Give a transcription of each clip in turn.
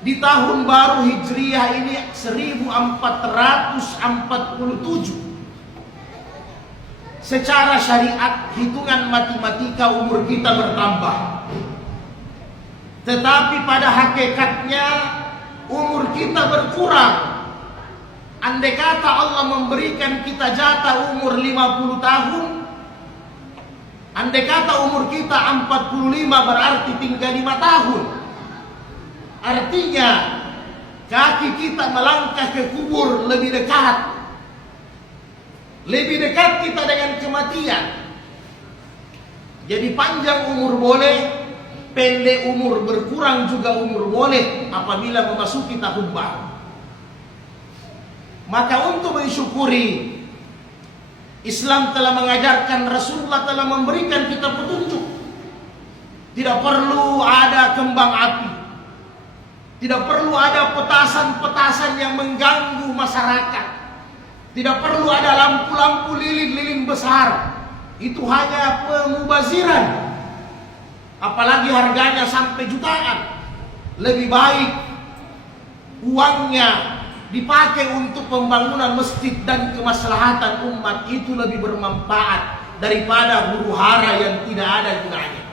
di tahun baru Hijriah ini 1447. Secara syariat, hitungan matematika umur kita bertambah. Tetapi pada hakikatnya umur kita berkurang. Andai kata Allah memberikan kita jatah umur 50 tahun, andai kata umur kita 45 berarti tinggal 5 tahun. Artinya kaki kita melangkah ke kubur lebih dekat. Lebih dekat kita dengan kematian. Jadi panjang umur boleh, pendek umur, berkurang juga umur boleh apabila memasuki tahun baru. Maka untuk mensyukuri, Islam telah mengajarkan, Rasulullah telah memberikan kita petunjuk. Tidak perlu ada kembang api, tidak perlu ada petasan-petasan yang mengganggu masyarakat, tidak perlu ada lampu-lampu lilin-lilin besar. Itu hanya pemubaziran, apalagi harganya sampai jutaan. Lebih baik uangnya dipakai untuk pembangunan masjid dan kemaslahatan umat, itu lebih bermanfaat daripada huru-hara yang tidak ada gunanya.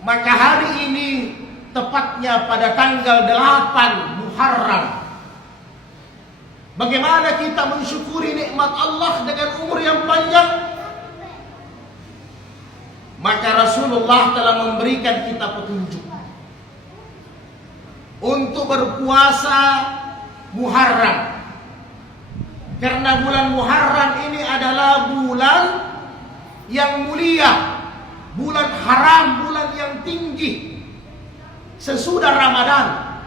Maka hari ini tepatnya pada tanggal 8 Muharram, bagaimana kita mensyukuri nikmat Allah dengan umur yang panjang? Maka Rasulullah telah memberikan kita petunjuk untuk berpuasa Muharram. Karena bulan Muharram ini adalah bulan yang mulia, bulan haram, bulan yang tinggi sesudah Ramadan.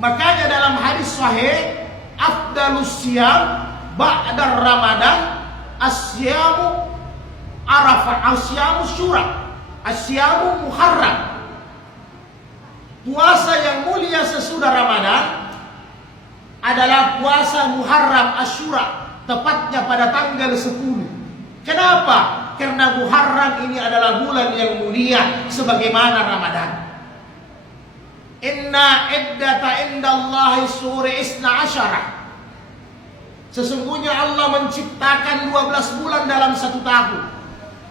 Makanya dalam hadis sahih, afdalus siyam ba'da Ramadan asyamu Arafah, asyamu Syura, asyamu Muharram. Puasa yang mulia sesudah Ramadan adalah puasa Muharram Asyura, tepatnya pada tanggal 10. Kenapa? Karena Muharram ini adalah bulan yang mulia sebagaimana Ramadan. Inna iddata indallahi suri isna asyara. Sesungguhnya Allah menciptakan 12 bulan dalam satu tahun.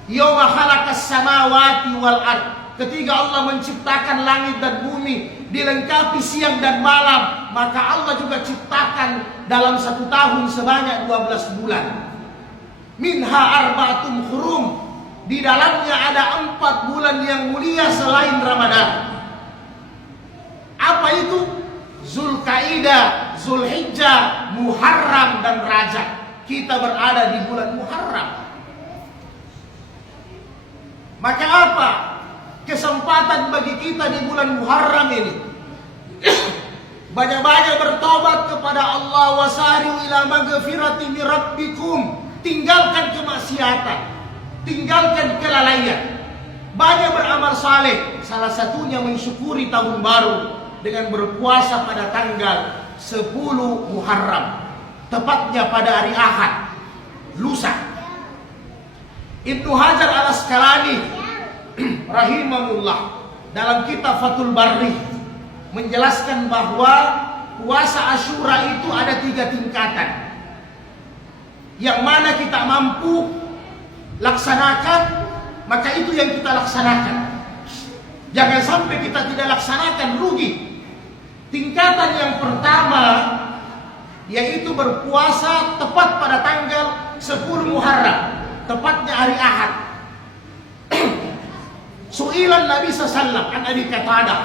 Yawma khalaqas samawati wal ard. Ketika Allah menciptakan langit dan bumi, dilengkapi siang dan malam, maka Allah juga ciptakan dalam satu tahun sebanyak 12 bulan. Minha arba'atum hurum. Di dalamnya ada 4 bulan yang mulia selain Ramadan. Apa itu? Zulkaidah, Zulhijjah, Muharram dan Rajab. Kita berada di bulan Muharram. Maka apa kesempatan bagi kita di bulan Muharram ini? Banyak-banyak bertobat kepada Allah. Wasari'u ila maghfirati min rabbikum. Tinggalkan kemaksiatan, tinggalkan kelalaian, banyak beramal saleh. Salah satunya mensyukuri tahun baru dengan berpuasa pada tanggal 10 Muharram, tepatnya pada hari Ahad, lusa. Ibnu Hajar al-Asqalani rahimahullah dalam kitab Fathul Bari menjelaskan bahwa puasa Asyura itu ada 3 tingkatan, yang mana kita mampu laksanakan, maka itu yang kita laksanakan. Jangan sampai kita tidak laksanakan, rugi. Tingkatan yang pertama yaitu berpuasa tepat pada tanggal 10 Muharram, tepatnya hari Ahad. Su'ilan Nabi SAW an Abi Qatadah.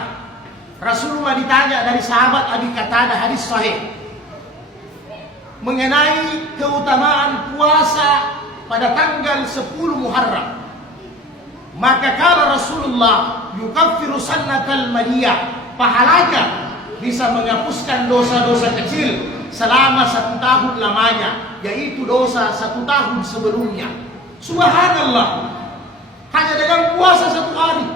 Rasulullah ditanya dari sahabat Abi Qatadah, hadis sahih, mengenai keutamaan puasa pada tanggal 10 Muharram. Maka kala Rasulullah, yukaffiru sannatal madiyah, pahalanya bisa menghapuskan dosa-dosa kecil selama 1 tahun lamanya, yaitu dosa 1 tahun sebelumnya. Subhanallah, hanya dengan puasa 1 hari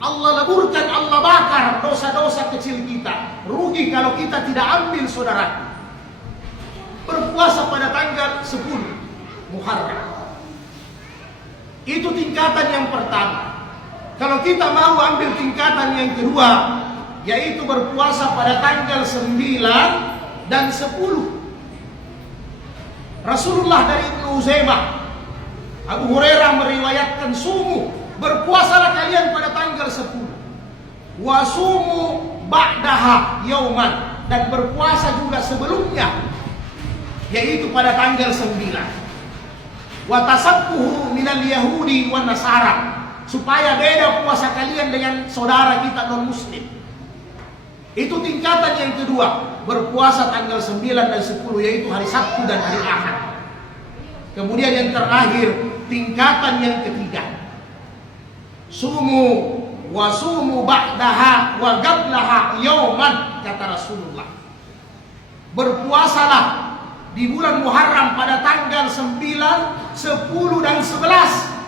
Allah leburkan, Allah bakar dosa-dosa kecil kita. Rugi kalau kita tidak ambil, saudara. Berpuasa pada tanggal 10 Muharram itu tingkatan yang pertama. Kalau kita mau ambil tingkatan yang kedua, yaitu berpuasa pada tanggal 9 dan 10. Rasulullah dari Ibnu Uzaimah, Abu Hurairah meriwayatkan, sumu, berpuasalah kalian pada tanggal 10. Wasumu ba'daha yauman, dan berpuasa juga sebelumnya, yaitu pada tanggal 9. Wa tasabbuhu minal yahudi wan nasara, supaya beda puasa kalian dengan saudara kita non muslim. Itu tingkatan yang kedua, berpuasa tanggal 9 dan 10, yaitu hari Sabtu dan hari Ahad. Kemudian yang terakhir, tingkatan yang ketiga, sumu wa sumu ba'daha wa qablaha yauman, kata Rasulullah. Berpuasalah di bulan Muharram pada tanggal 9, 10 dan 11.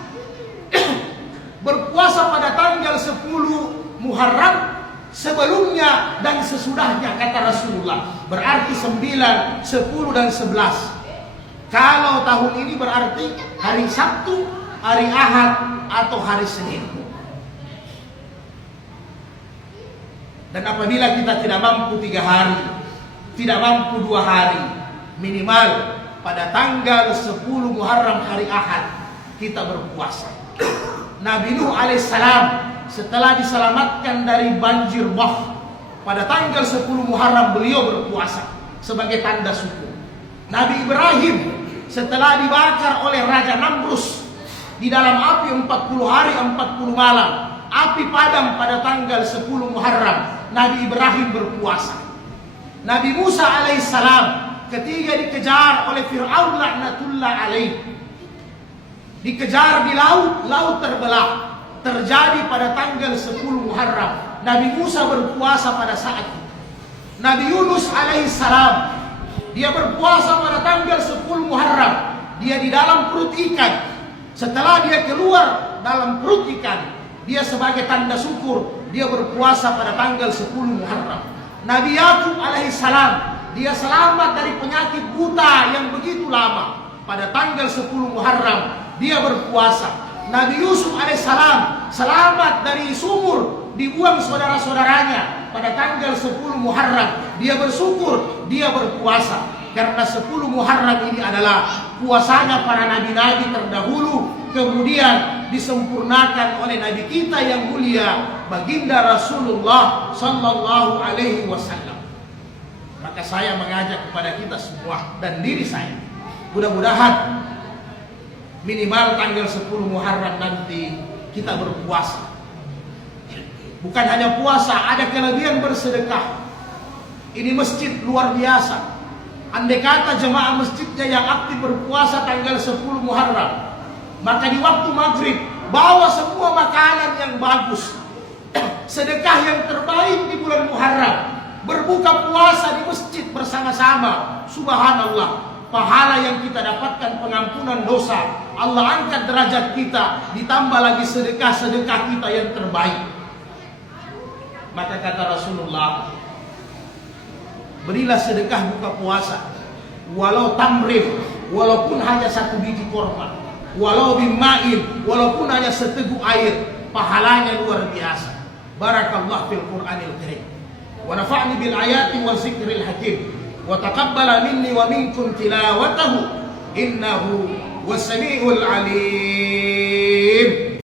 Berpuasa pada tanggal 10 Muharram, sebelumnya dan sesudahnya, kata Rasulullah. Berarti 9, 10 dan 11. Kalau tahun ini berarti hari Sabtu, hari Ahad, atau hari Senin. Dan apabila kita tidak mampu 3 hari, tidak mampu 2 hari, minimal pada tanggal 10 Muharram hari Ahad kita berpuasa. Nabi Nuh alaihissalam setelah diselamatkan dari banjir Bah, pada tanggal 10 Muharram beliau berpuasa sebagai tanda syukur. Nabi Ibrahim setelah dibakar oleh Raja Namrus di dalam api 40 hari 40 malam, api padam pada tanggal 10 Muharram, Nabi Ibrahim berpuasa. Nabi Musa alaihissalam ketika dikejar oleh Fir'aun laknatullah alaih, dikejar di laut, laut terbelah, terjadi pada tanggal 10 Muharram. Nabi Musa berpuasa pada saat itu. Nabi Yunus alaihissalam, dia berpuasa pada tanggal 10 Muharram. Dia di dalam perut ikan. Setelah dia keluar dalam perut ikan, dia sebagai tanda syukur, dia berpuasa pada tanggal 10 Muharram. Nabi Yakub alaihissalam, dia selamat dari penyakit buta yang begitu lama. Pada tanggal 10 Muharram dia berpuasa. Nabi Yusuf alaihissalam selamat dari sumur, dibuang saudara-saudaranya. Pada tanggal 10 Muharram dia bersyukur, dia berpuasa. Karena 10 Muharram ini adalah puasanya para nabi-nabi terdahulu, kemudian disempurnakan oleh nabi kita yang mulia, baginda Rasulullah sallallahu alaihi wasallam. Maka saya mengajak kepada kita semua dan diri saya, mudah-mudahan minimal tanggal 10 Muharram nanti kita berpuasa. Bukan hanya puasa, ada kelebihan bersedekah. Ini masjid luar biasa. Andai kata jemaah masjidnya yang aktif berpuasa tanggal 10 Muharram, maka di waktu maghrib bawa semua makanan yang bagus, sedekah yang terbaik di bulan Muharram, berbuka puasa di masjid bersama-sama. Subhanallah, pahala yang kita dapatkan, pengampunan dosa, Allah angkat derajat kita, ditambah lagi sedekah-sedekah kita yang terbaik. Maka kata Rasulullah, berilah sedekah buka puasa, walau tamrin, walaupun hanya 1 biji korma, walau bimma'in, walaupun hanya seteguk air, pahalanya luar biasa. Barakallah fil Qur'anil Karim, wa nafa'ni bil ayati wa zikril hakim, wa taqabbala minni wa minkum tilawatahu, innahu was sami'ul alim.